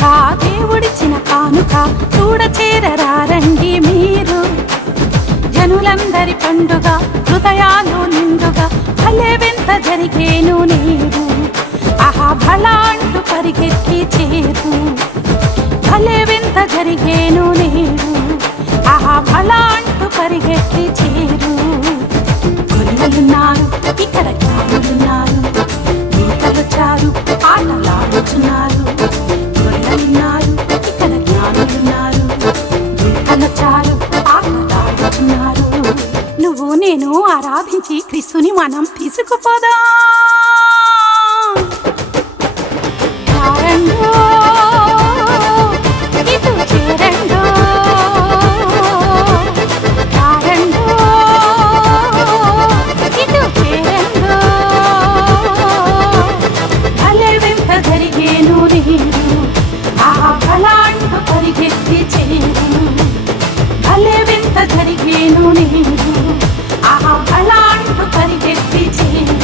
కనుక దేవుడిచ్చిన కానుక చూడ చేరరారండి మీరు. జనులందరి పండుగ హృదయాలు నిండుగా భలే వింత జరిగేను నేడు. ఆహా భళా అంటూ పరిగెత్తి చేరు భలే వింత జరిగేను నేడు. ఆహా భళా అంటూ పరిగెత్తి చేరు. గొల్లలున్నారు ఇక్కడ జ్ఞానులున్నారు, దూతలొచ్చారు ఆటలాడుచున్నారు. గొల్లలున్నారు ఇక్కడ జ్ఞానులున్నారు, దూతలొచ్చారు ఆటలాడుచున్నారు. నువ్వు నేను ఆరాధించి క్రీస్తుని మనం తీసుకుపోదా. ఇటు చేరండో ఇటు చేరండో భలే వింత జరిగేను నేను. ఆ భలాంటు పరిగెత్తి చేరు భలే వింత జరిగేను నేను. ఆ భలాంటు పరిగెత్తి చేరు.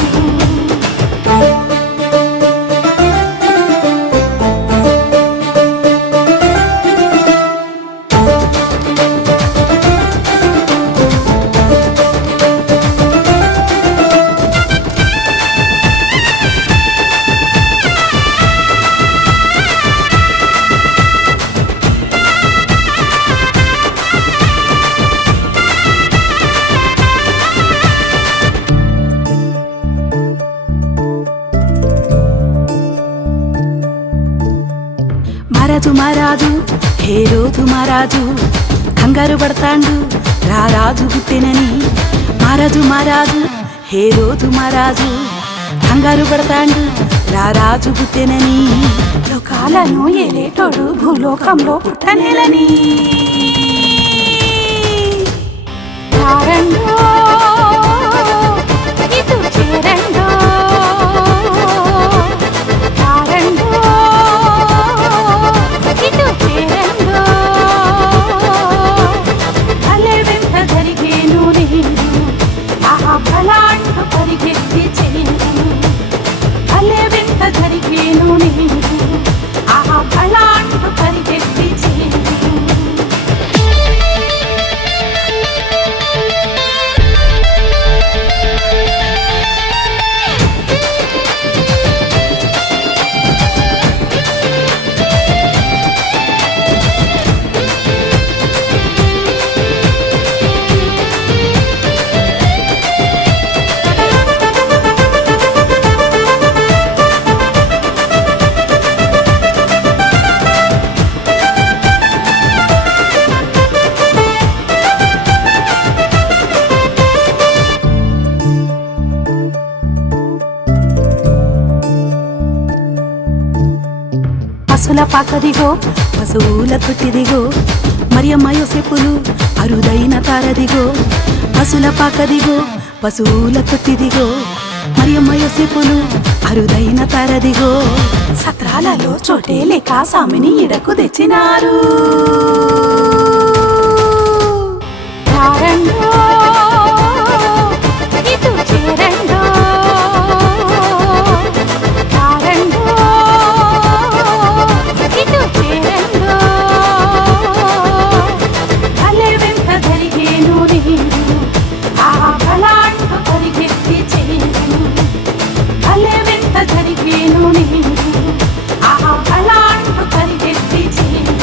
మహారాజు హేరోదు మహారాజు కంగారు పడతాండు రారాజు పుట్టినని. మహారాజు హేరోదు మహారాజు కంగారు పడతాండు రారాజు పుట్టినని. లోకాలను ఏలేటోడు భూలోకంలో పుట్టనేలని. ఇటు చేరండో ఇటు చేరండో భలే వింత జరిగేను నేను. ఆహా భలాంటు పరిగెత్తి చేరు భలే వింత జరిగేను నేను. ఆహా భలాంటు పరిగెత్తి చేరు. పశుల పాకదిగో పశువుల తొట్టిదిగో మరియమ్మ యోసేపులు అరుదైన తారదిగో. పశుల పాకదిగో పశువుల తొట్టిదిగో మరియమ్మ యోసేపులు అరుదైన తారదిగో. సత్రాలలో చోటే లేక సామిని ఇడకు తెచ్చినారు. ఇటు చేరండో ఇటు చేరండో భలే వింత జరిగేను నేను. ఆ భలాంటు పరిగెత్తి చేరు భలే వింత జరిగేను నేను. ఆ భలాంటు పరిగెత్తి చేరు.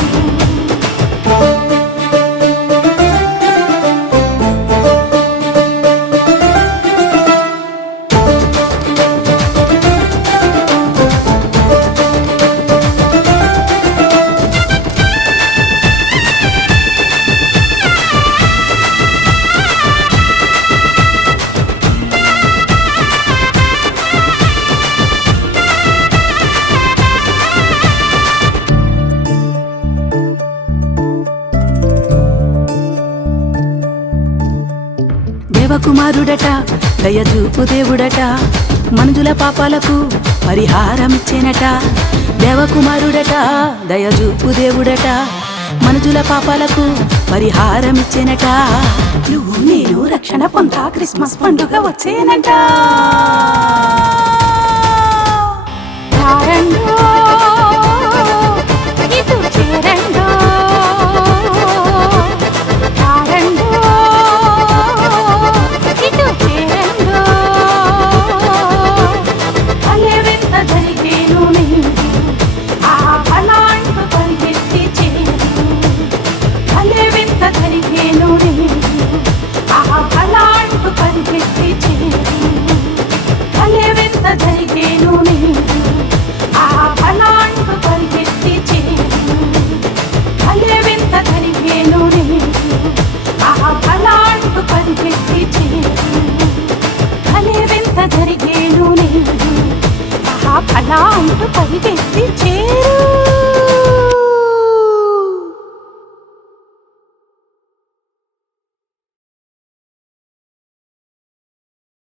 దేవకుమారుడట దయచూపు దేవుడట మనుజుల పాపాలకు పరిహారమిచ్చేనట. దేవకుమారుడట దయచూపు దేవుడట మనుజుల పాపాలకు పరిహారమిచ్చేనట. నువ్వు నేను రక్షణ పొందా క్రిస్మస్ పండుగ వచ్చేనంట. అలా అంటూ పరిగెత్తి చేరు